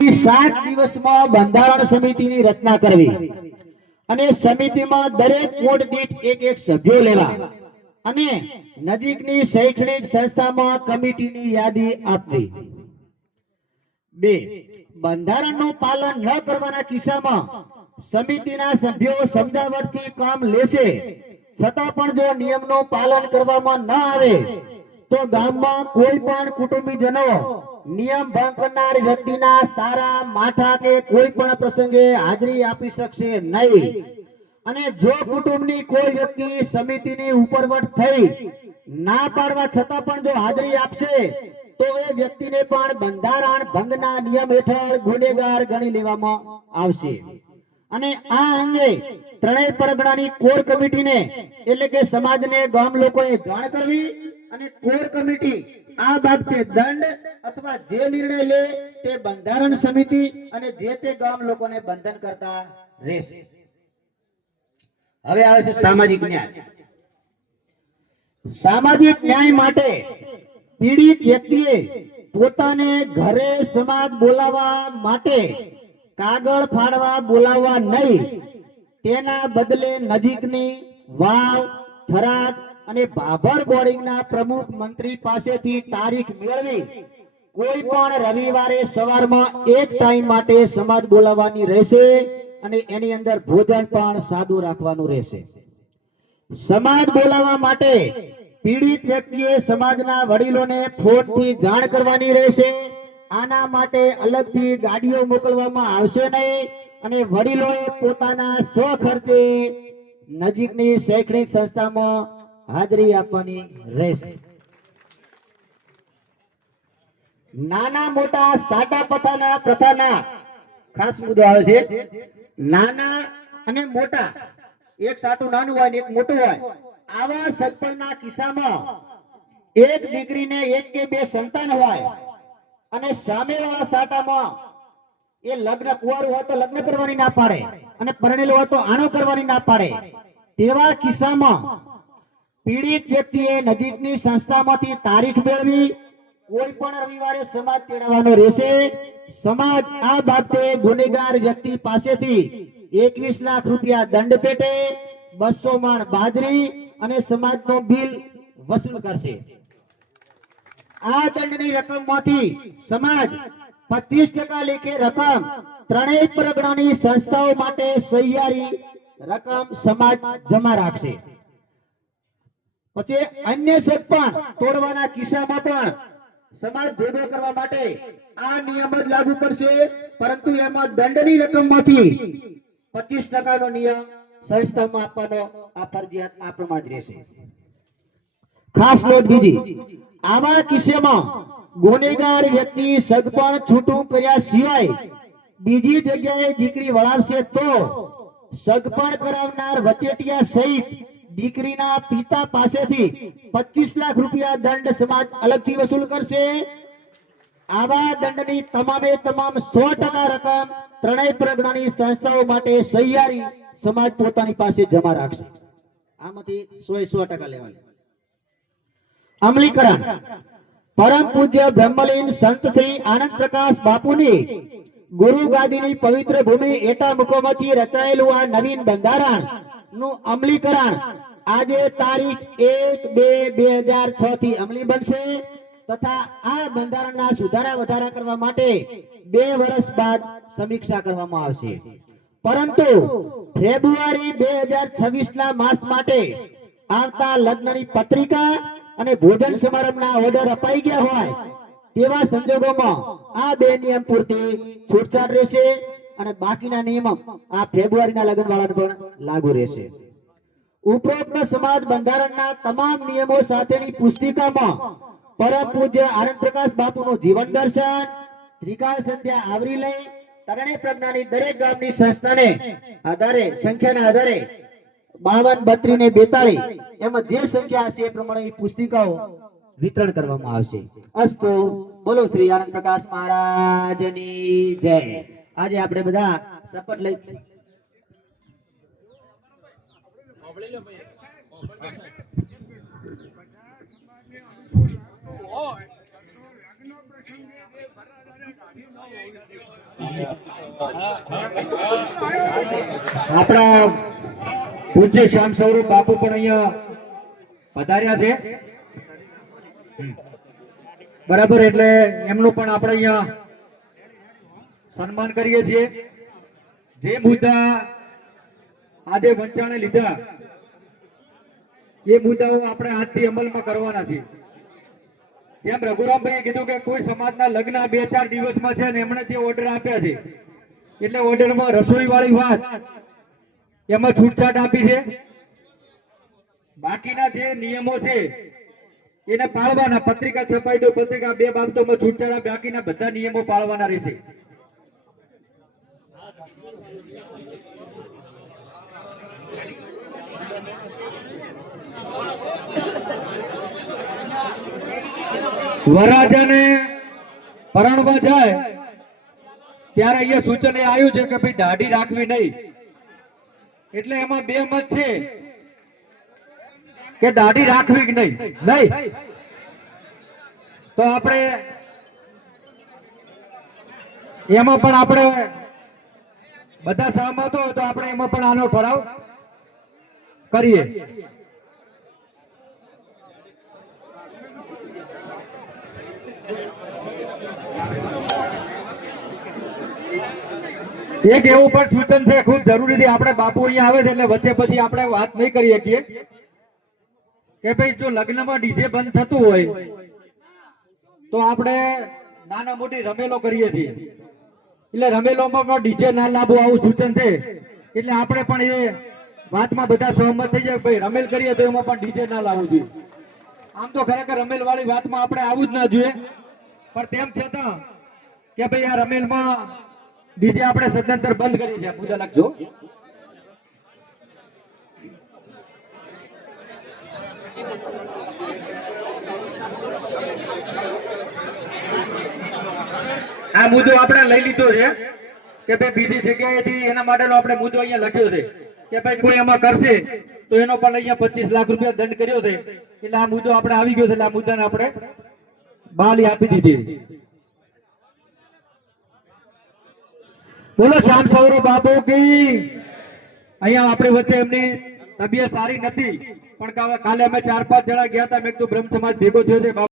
7 દિવસમાં બંધારણ સમિતિની રચના કરવી અને સમિતિમાં દરેક વોર્ડ દીઠ એક સભ્યો લેવા અને નજીકની શૈક્ષણિક સંસ્થામાં કમિટીની યાદી આપવી। 2. બંધારણનું પાલન ન કરવાના કિસ્સામાં સમિતિના સભ્યો સમજાવટથી કામ લેશે, છતાં પણ જો નિયમનું પાલન કરવામાં ન આવે તો ગામમાં કોઈ પણ કુટુંબીજનો નિયમ ભંગ કરનાર વ્યક્તિના સારા માઠા કે કોઈ પણ પ્રસંગે હાજરી આપી શકશે નહીં અને જો કુટુંબની કોઈ વ્યક્તિ સમિતિની ઉપરવટ થઈ ના પાડવા છતાં પણ જો હાજરી આપશે તો એ વ્યક્તિને પણ બંધારણ ભંગના નિયમ હેઠળ ગુનેગાર ગણી લેવામાં આવશે। અને આ અંગે ત્રણેય પરગણાની કોર કમિટીને એટલે કે સમાજને ગામ લોકોએ જાણ કરવી અને કોર કમિટી આ બાબતે દંડ અથવા જે નિર્ણય લે તે બંધારણ સમિતિ અને જે તે ગામ લોકોને બંધન કરતા રહેશે। હવે આવે છે સામાજિક ન્યાય। સામાજિક ન્યાય માટે પીડિત વ્યક્તિએ પોતાને ઘરે સમાજ બોલાવવા માટે કાગળ ફાડવા બોલાવવા નહીં, તેના બદલે નજીકની વાવ, થરાદ અને ભાભર બોર્ડિંગના પ્રમુખ મંત્રી પાસેથી તારીખ મેળવી કોઈ પણ રવિવારે સવારમાં એક ટાઈમ માટે સમાજ બોલાવવાની રહેશે અને એની અંદર ભોજન પણ સાદું રાખવાનું રહેશે। સમાજ બોલાવવા માટે પીડિત વ્યક્તિએ સમાજના વડીલોને ફોનથી જાણ કરવાની રહેશે। આના માટે અલગથી ગાડીઓ મોકલવામાં આવશે નહીં અને વડીલોએ પોતાના સ્વખર્ચે નજીકની શૈક્ષણિક સંસ્થામાં હાજરી આપવાની રહેશે। નાના મોટા સાટા પથાના પ્રથાના ખાસ મુદ્દો આવે છે। નાના અને મોટા, એક સાટું નાનું હોય ને એક મોટું હોય, આવા સગપણના કિસ્સામાં એક દીકરીને એક કે બે સંતાન હોય અને સામેવાળા સાટામાં એ લગ્ન કુંવારું હોય તો લગ્ન કરવાની ના પાડે અને પરણેલું હોય તો આણો કરવાની ના પાડે, તેવા કિસ્સામાં પીડિત વ્યક્તિએ નજીકની સંસ્થામાંથી તારીખ મેળવી કોઈ પણ રવિવારે સમાજ તેડાવવાનો રહેશે। સમાજ આ બાબતે ગુનેગાર વ્યક્તિ પાસેથી 21 લાખ રૂપિયા દંડ પેટે 200 મણ બાજરી અને સમાજનો બિલ વસૂલ કરશે। આ દંડની રકમમાંથી સમાજ 25% લેખે રકમ ત્રણેય પરગણાની સંસ્થાઓ માટે સહિયારી રકમ સમાજ જમા રાખશે। પછી અન્ય સગપણ તોડવાના કિસ્સામાં પણ સમાજ ભેગો કરવા માટે આ નિયમ જ લાગુ પડશે, પરંતુ એમાં દંડની રકમમાંથી 25% નો નિયમ સંસ્થામાં આપવાનો આ ફરજિયાત આ પ્રમાણે રહેશે। ખાસ નોંધ બીજી, આવા કિસ્સામાં ગુનેગાર વ્યક્તિ સગપણ છૂટું કર્યા સિવાય બીજી જગ્યાએ દીકરી વળાવશે તો સગપણ કરાવનાર વચેટિયા સહિત દીકરીના પિતા પાસેથી 25 લાખ રૂપિયા દંડ સમાજ અલગથી વસૂલ કરશે। આવા દંડની તમામે તમામ 100% રકમ ત્રણેય પરગણાની સંસ્થાઓ માટે સહિયારી સમાજ પોતાની પાસે જમા રાખશે। આમાંથી 100% લેવાની। અમલીકરણ। પરમ પૂજ્ય બ્રહ્મલીન સંત શ્રી આનંદ પ્રકાશ બાપુની ગુરુ ગાદીની પવિત્ર ભૂમિ એટા મુખોમાંથી રચાયેલું આ નવીન બંધારણ નું અમલીકરણ આજે તારીખ 1/2/2006 થી અમલી બનશે તથા આ બંધારણના સુધારા વધારા કરવા માટે 2 વર્ષ બાદ સમીક્ષા કરવામાં આવશે। પરંતુ ફેબ્રુઆરી 2026 ના માસ માટે આવતા લગ્નની પત્રિકા અને ભોજન સમારંભના ઓર્ડર અપાઈ ગયા હોય તેવા સંજોગોમાં આ 2 નિયમ પૂરતી છૂટછાટ રહેશે અને બાકીના નિયમો આ ફેબ્રુઆરીના લગ્ન વાળાને પણ લાગુ રહેશે। ઉપરોક્ત સમાજ બંધારણના તમામ નિયમો સાથેની પુસ્તિકામાં પરમ પૂજ્ય આનંદ પ્રકાશ બાપુનું જીવન દર્શન, ત્રિકાળ સંધ્યા આવરી લઈ ત્રણેય પ્રજ્ઞાની દરેક ગામની સંસ્થાને આધારે સંખ્યાના આધારે 52, 32 ને 42 એમાં જે સંખ્યા હશે એ પ્રમાણે પુસ્તિકાઓ વિતરણ કરવામાં આવશે। અસ્તુ બોલો શ્રી આનંદ પ્રકાશ મહારાજની જય। આજે આપણે બધા શપથ લઈ હોય આપણા પૂજ્ય શ્યામ સ્વરૂપ બાપુ પણ અહીંયા પધાર્યા છે બરાબર, એટલે એમનું પણ આપણે અહીંયા સન્માન કરીએ છીએ. જે મુદ્દા આજે વંચાણે લીધા એ મુદ્દાઓ આપણે આજથી અમલમાં કરવાના છે. જેમ રઘુરામભાઈએ કીધું કે કોઈ સમાજના લગ્ન 2-4 દિવસમાં છે ને એમણે જે ઓર્ડર આપ્યા છે એટલે ઓર્ડરમાં રસોઈ વાળી વાત એમાં છૂટછાટ આપી છે. બાકીના જે નિયમો છે એને પાળવાના. પત્રિકા છપાઈ તો પત્રિકા 2 બાબતોમાં છૂટછાટ, બાકીના બધા નિયમો પાળવાના રહેશે. વરરાજાને પરણવા જાય ત્યારે અહીંયા સૂચન એ આવ્યું છે કે ભાઈ દાઢી રાખવી નહીં. એટલે એમાં 2 મત છે કે દાઢી રાખવી કે નહીં. તો આપણે એમાં પણ આપણે બધા સહમત હોય તો આપણે એમાં પણ આનો ઠરાવ કરીએ. એક એવું પણ સૂચન છે ખૂબ જરૂરી છે. આપણે બાપુ અહીંયા આવે છે એટલે વચ્ચે પછી આપણે વાત નહીં કરી શકીએ કે ભાઈ જો લગ્નમાં ડીજે બંધ થતું હોય તો આપણે નાના મોટી રમેલો કરીએ છીએ, એટલે રમેલોમાં પણ ડીજે ના લાવવું આવું સૂચન છે. એટલે આપણે પણ એ વાતમાં બધા સહમત થઈ જાય ભાઈ રમેલ કરીએ તો એમાં પણ ડીજે ના લાવવું જોઈએ. આમ તો ખરેખર રમેલ વાળી વાતમાં આપણે આવવું જ ના જોઈએ, પણ તેમ છતાં કે ભાઈ આ રમેલમાં ડીજે આપણે સદંતર બંધ કરી છે. મુદ્દા લખજો. આ મુદ્દો આપણે લઈ લીધો છે કે ભાઈ બીજી જગ્યાએથી એના માટેનો આપણે મુદ્દો અહીંયા લખ્યો છે કે ભાઈ કોઈ એમાં કરશે તો એનો પણ અહીંયા 25 લાખ રૂપિયા દંડ કર્યો છે. એટલે આ મુદ્દો આપણે આવી ગયો છે, એટલે આ મુદ્દાને આપણે બહાલી આપી દીધી. બોલો શ્યામ સ્વરૂપ બાપુ કી. અહીંયા આપણી વચ્ચે એમની તબિયત સારી નથી, પણ કાલે અમે 4-5 જણા ગયા હતા. મેં કીધું બ્રહ્મ સમાજ ભેગો થયો છે.